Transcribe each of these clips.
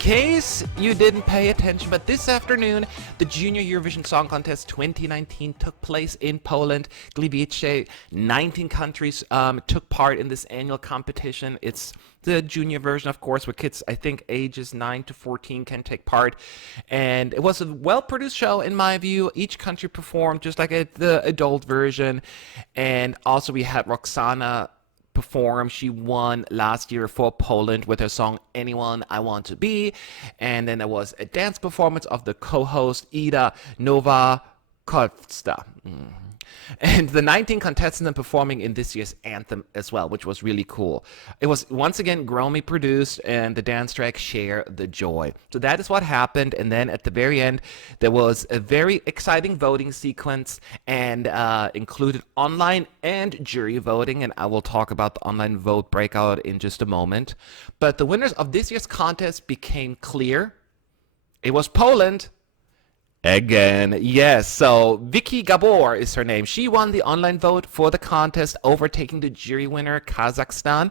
case you didn't pay attention, but this afternoon, the Junior Eurovision Song Contest 2019 took place in Poland. Gliwice, 19 countries took part in this annual competition. It's the junior version, of course, where kids, I think, ages 9 to 14 can take part. And it was a well-produced show, in my view. Each country performed just like the adult version. And also we had Roxana perform. She won last year for Poland with her song Anyone I Want to Be. And then there was a dance performance of the co-host Ida Nowakowska. And the 19 contestants performing in this year's anthem as well, which was really cool. It was once again Gromi produced, and the dance track Share the Joy. So that is what happened. And then at the very end, there was a very exciting voting sequence, and included online and jury voting. And I will talk about the online vote breakout in just a moment. But the winners of this year's contest became clear. It was Poland. Again, yes. So Vicky Gabor is her name. She won the online vote for the contest, overtaking the jury winner, Kazakhstan,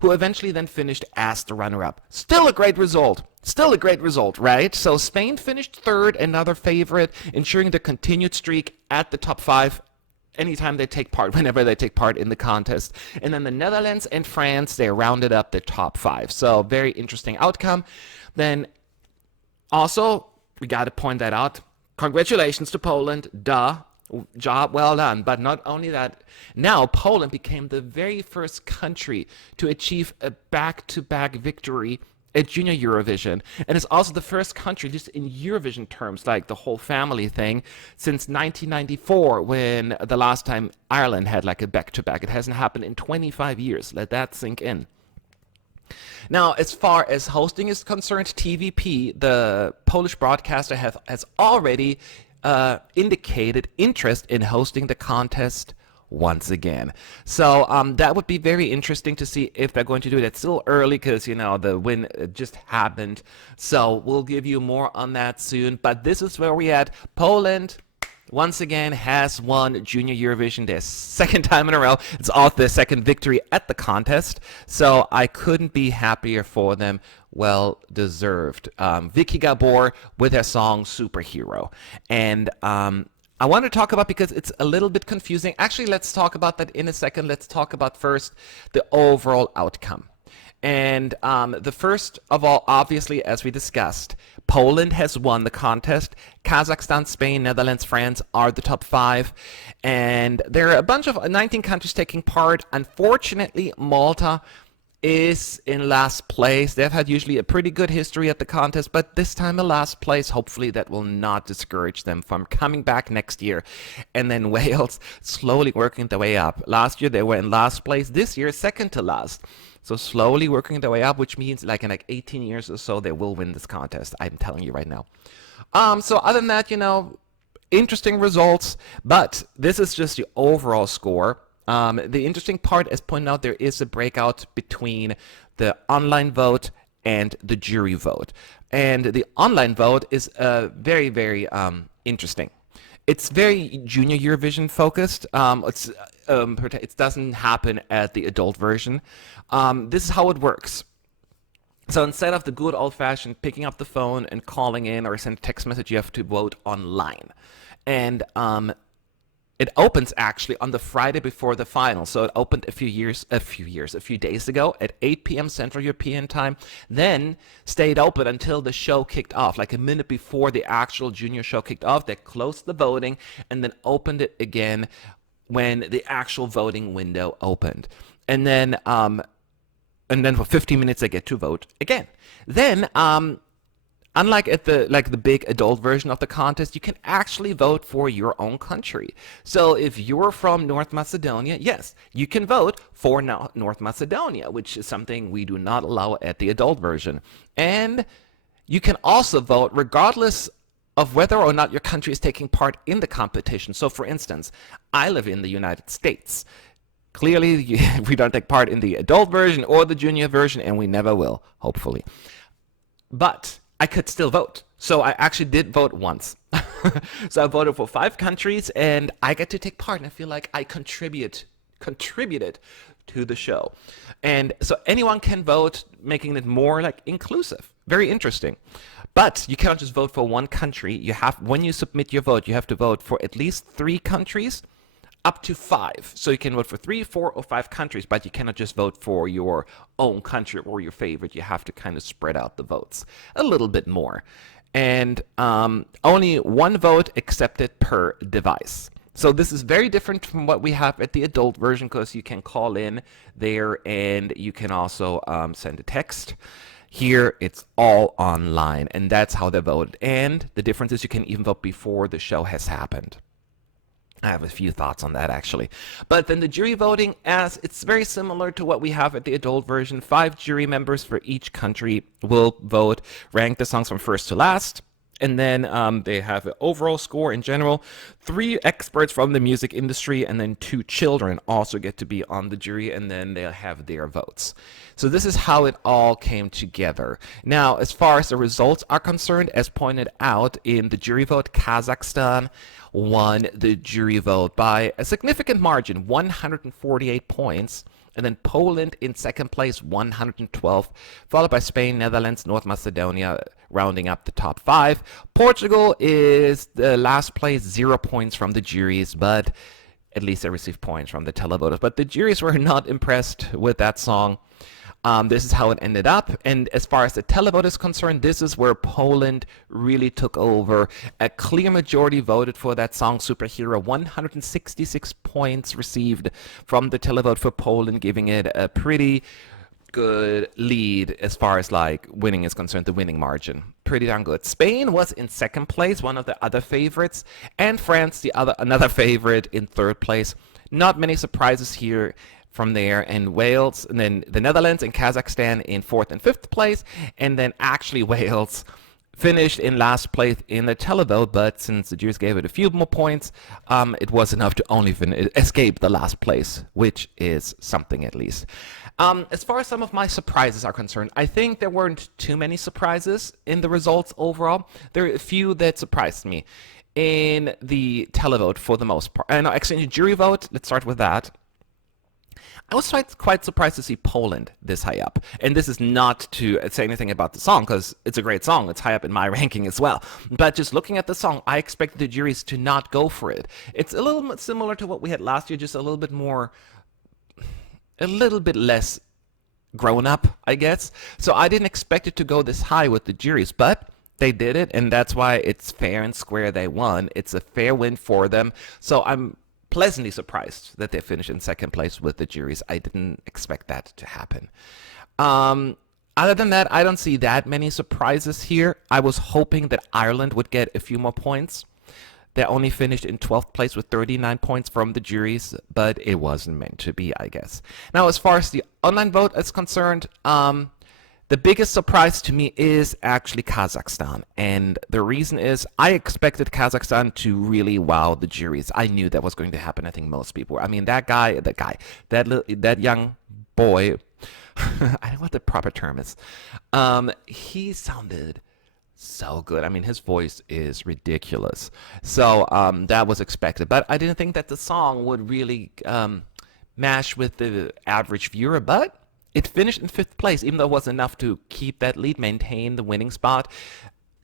who eventually then finished as the runner-up. Still a great result. Still a great result, right? So Spain finished third, another favorite, ensuring the continued streak at the top 5 anytime they take part, whenever they take part in the contest. And then the Netherlands and France, they rounded up the top 5. So very interesting outcome. Then also, we got to point that out. Congratulations to Poland. Job well done. But not only that, now Poland became the very first country to achieve a back-to-back victory at Junior Eurovision. And it's also the first country, just in Eurovision terms, like the whole family thing, since 1994, when the last time Ireland had like a back-to-back. It hasn't happened in 25 years. Let that sink in. Now, as far as hosting is concerned, TVP, the Polish broadcaster, has already indicated interest in hosting the contest once again. So that would be very interesting to see if they're going to do it. It's still early because, you know, the win just happened. So we'll give you more on that soon. But this is where we at. Poland once again has won Junior Eurovision their second time in a row. It's also their second victory at the contest, so I couldn't be happier for them. Well deserved. Vicky Gabor with her song Superhero. And I want to talk about, because it's a little bit confusing. Actually, let's talk about that in a second. Let's talk about first the overall outcome. And the first of all, obviously, as we discussed, Poland has won the contest. Kazakhstan, Spain, Netherlands, France are the top 5. And there are a bunch of 19 countries taking part. Unfortunately, Malta is in last place. They've had usually a pretty good history at the contest, but this time in last place. Hopefully that will not discourage them from coming back next year. And then Wales slowly working their way up. Last year they were in last place. This year second to last. So slowly working their way up, which means like in 18 years or so, they will win this contest. I'm telling you right now. So other than that, you know, interesting results, but this is just the overall score. The interesting part, as pointed out, there is a breakout between the online vote and the jury vote. And the online vote is very, very interesting. It's very Junior Eurovision focused. It doesn't happen at the adult version. This is how it works. So instead of the good old-fashioned picking up the phone and calling in or send a text message, you have to vote online. And it opens actually on the Friday before the final. So it opened a few days ago at 8 p.m. Central European time, then stayed open until the show kicked off, like a minute before the actual junior show kicked off. They closed the voting and then opened it again when the actual voting window opened. And then for 15 minutes they get to vote again. Then unlike at the big adult version of the contest, you can actually vote for your own country. So if you're from North Macedonia, yes, you can vote for North Macedonia, which is something we do not allow at the adult version. And you can also vote regardless of whether or not your country is taking part in the competition. So for instance, I live in the United States. Clearly, we don't take part in the adult version or the junior version, and we never will, hopefully. But I could still vote. So I actually did vote once. So I voted for 5 countries, and I get to take part, and I feel like I contributed to the show. And so anyone can vote, making it more like inclusive, Very interesting. But you cannot just vote for one country. You have, when you submit your vote, you have to vote for at least 3 countries, up to 5. So you can vote for 3, 4, or 5 countries, but you cannot just vote for your own country or your favorite. You have to kind of spread out the votes a little bit more. And only one vote accepted per device. So this is very different from what we have at the adult version, because you can call in there and you can also send a text. Here, it's all online, and that's how they vote. And the difference is you can even vote before the show has happened. I have a few thoughts on that, actually. But then the jury voting, as it's very similar to what we have at the adult version. 5 jury members for each country will vote, rank the songs from first to last. And then they have an overall score in general. 3 experts from the music industry, and then 2 children also get to be on the jury, and then they'll have their votes. So this is how it all came together. Now, as far as the results are concerned, as pointed out in the jury vote, Kazakhstan won the jury vote by a significant margin, 148 points. And then Poland in second place, 112, followed by Spain, Netherlands, North Macedonia, rounding up the top 5. Portugal is the last place, 0 points from the juries, but at least they received points from the televoters. But the juries were not impressed with that song. This is how it ended up. And as far as the televote is concerned, this is where Poland really took over. A clear majority voted for that song, Superhero. 166 points received from the televote for Poland, giving it a pretty good lead as far as like winning is concerned, the winning margin. Pretty darn good. Spain was in second place, one of the other favorites, and France, another favorite, in third place. Not many surprises here from there, and Wales, and then the Netherlands and Kazakhstan in 4th and 5th place, and then actually Wales finished in last place in the televote, but since the juries gave it a few more points, it was enough to only escape the last place, which is something at least. As far as some of my surprises are concerned, I think there weren't too many surprises in the results overall. There are a few that surprised me in the televote for the most part. And actually in the jury vote, let's start with that. I was quite surprised to see Poland this high up. And this is not to say anything about the song, because it's a great song. It's high up in my ranking as well. But just looking at the song, I expected the juries to not go for it. It's a little bit similar to what we had last year, just a little bit less grown up, I guess. So I didn't expect it to go this high with the juries, but they did it, and that's why it's fair and square they won. It's a fair win for them. So I'm pleasantly surprised that they finished in second place with the juries. I didn't expect that to happen. Other than that, I don't see that many surprises here. I was hoping that Ireland would get a few more points. They only finished in 12th place with 39 points from the juries, but it wasn't meant to be, I guess. Now, as far as the online vote is concerned, the biggest surprise to me is actually Kazakhstan. And the reason is I expected Kazakhstan to really wow the juries. I knew that was going to happen. I think most people were. I mean, that young boy, I don't know what the proper term is. He sounded so good. I mean, his voice is ridiculous. So that was expected. But I didn't think that the song would really mash with the average viewer. But it finished in 5th place, even though it was enough to keep that lead, maintain the winning spot.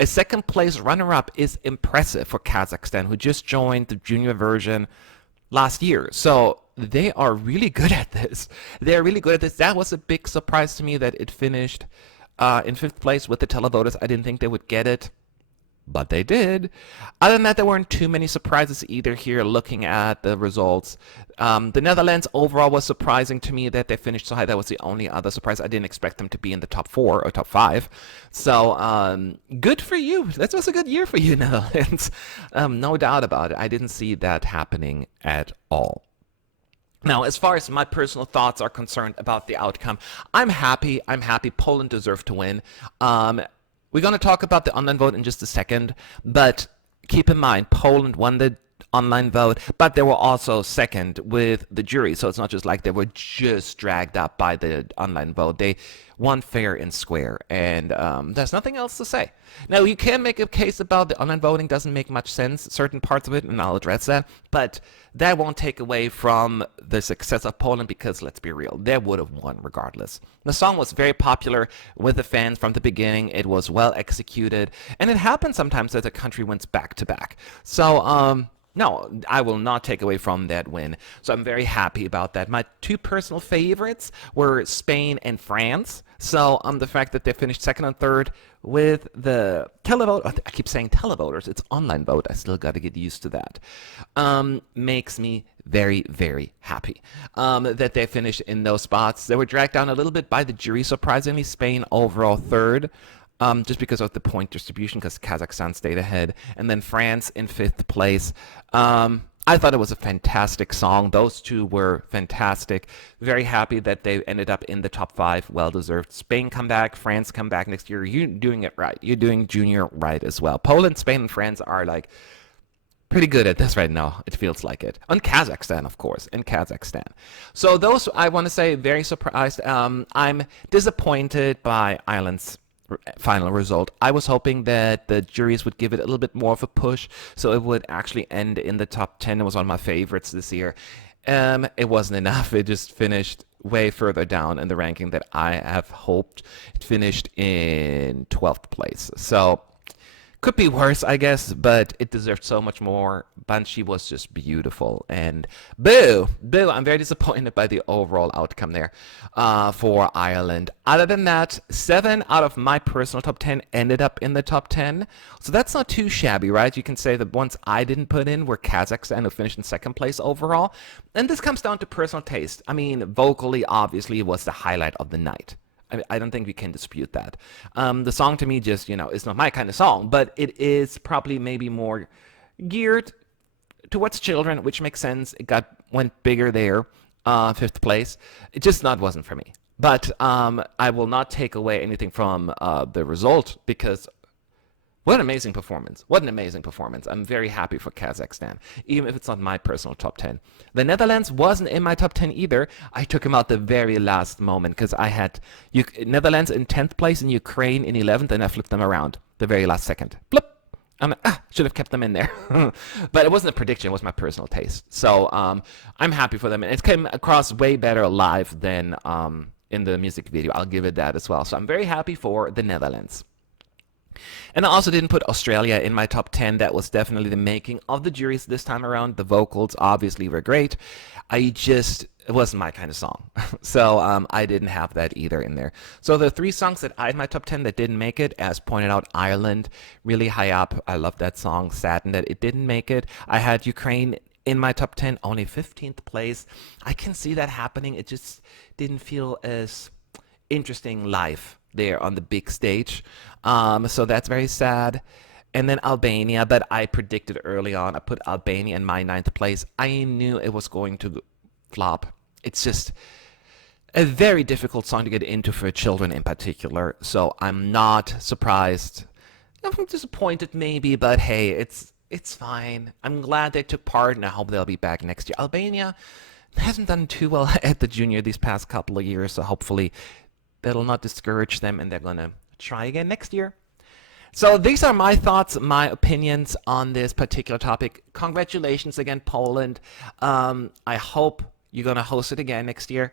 A second place runner-up is impressive for Kazakhstan, who just joined the junior version last year. So they are really good at this. They're really good at this. That was a big surprise to me that it finished in 5th place with the televoters. I didn't think they would get it, but they did. Other than that, there weren't too many surprises either here looking at the results. The Netherlands overall was surprising to me that they finished so high. That was the only other surprise. I didn't expect them to be in the top 4 or top 5. So good for you. That was a good year for you, Netherlands. No doubt about it. I didn't see that happening at all. Now, as far as my personal thoughts are concerned about the outcome, I'm happy. Poland deserved to win. We're going to talk about the online vote in just a second, but keep in mind, Poland won the online vote, but they were also second with the jury, so it's not just like they were just dragged up by the online vote. They won fair and square, and there's nothing else to say. Now, you can make a case about the online voting doesn't make much sense, certain parts of it, and I'll address that, but that won't take away from the success of Poland because, let's be real, they would have won regardless. The song was very popular with the fans from the beginning. It was well executed, and it happens sometimes that a country wins back to back. So, no, I will not take away from that win. So I'm very happy about that. My two personal favorites were Spain and France. So the fact that they finished second and third with the televote, I keep saying televoters, it's online vote. I still got to get used to that. Makes me very, very happy that they finished in those spots. They were dragged down a little bit by the jury, surprisingly. Spain overall third. Just because of the point distribution, because Kazakhstan stayed ahead. And then France in fifth place. I thought it was a fantastic song. Those two were fantastic. Very happy that they ended up in the top five. Well-deserved. Spain come back. France come back next year. You're doing it right. You're doing junior right as well. Poland, Spain, and France are like pretty good at this right now. It feels like it. And Kazakhstan, of course. In Kazakhstan. So those, I want to say, very surprised. I'm disappointed by Ireland's final result. I was hoping that the juries would give it a little bit more of a push, so it would actually end in the top 10. It was one of my favorites this year. It wasn't enough. It just finished way further down in the ranking that I have hoped. It finished in 12th place. So could be worse, I guess, but it deserved so much more. Banshee was just beautiful, and boo, I'm very disappointed by the overall outcome there for Ireland. Other than that, 7 out of my personal top 10 ended up in the top 10, so that's not too shabby, right? You can say the ones I didn't put in were Kazakhstan, who finished in second place overall, and this comes down to personal taste. I mean, vocally, obviously, it was the highlight of the night. I don't think we can dispute that. The song to me just, is not my kind of song, but it is probably maybe more geared towards children, which makes sense. It went bigger there, fifth place. It just wasn't for me. But I will not take away anything from the result because what an amazing performance. What an amazing performance. I'm very happy for Kazakhstan, even if it's not my personal top 10. The Netherlands wasn't in my top 10 either. I took him out the very last moment because I had Netherlands in 10th place and Ukraine in 11th, and I flipped them around the very last second. Blip! Should have kept them in there. But it wasn't a prediction. It was my personal taste. So I'm happy for them. And it came across way better live than in the music video. I'll give it that as well. So I'm very happy for the Netherlands. And I also didn't put Australia in my top 10. That was definitely the making of the juries this time around. The vocals obviously were great. It wasn't my kind of song. So I didn't have that either in there. So the 3 songs that I had in my top 10 that didn't make it, as pointed out, Ireland, really high up. I love that song. Saddened that it didn't make it. I had Ukraine in my top 10, only 15th place. I can see that happening. It just didn't feel as interesting live there on the big stage. So that's very sad. And then Albania, but I predicted early on. I put Albania in my 9th place. I knew it was going to flop. It's just a very difficult song to get into for children in particular. So I'm not surprised. I'm disappointed maybe, but hey, it's fine. I'm glad they took part, and I hope they'll be back next year. Albania hasn't done too well at the junior these past couple of years, so hopefully that'll not discourage them, and they're going to try again next year. So these are my thoughts, my opinions on this particular topic. Congratulations again, Poland. I hope you're going to host it again next year.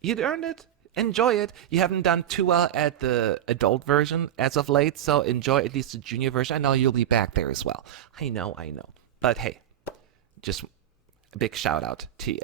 You'd earned it. Enjoy it. You haven't done too well at the adult version as of late, so enjoy at least the junior version. I know you'll be back there as well. I know. But hey, just a big shout out to you.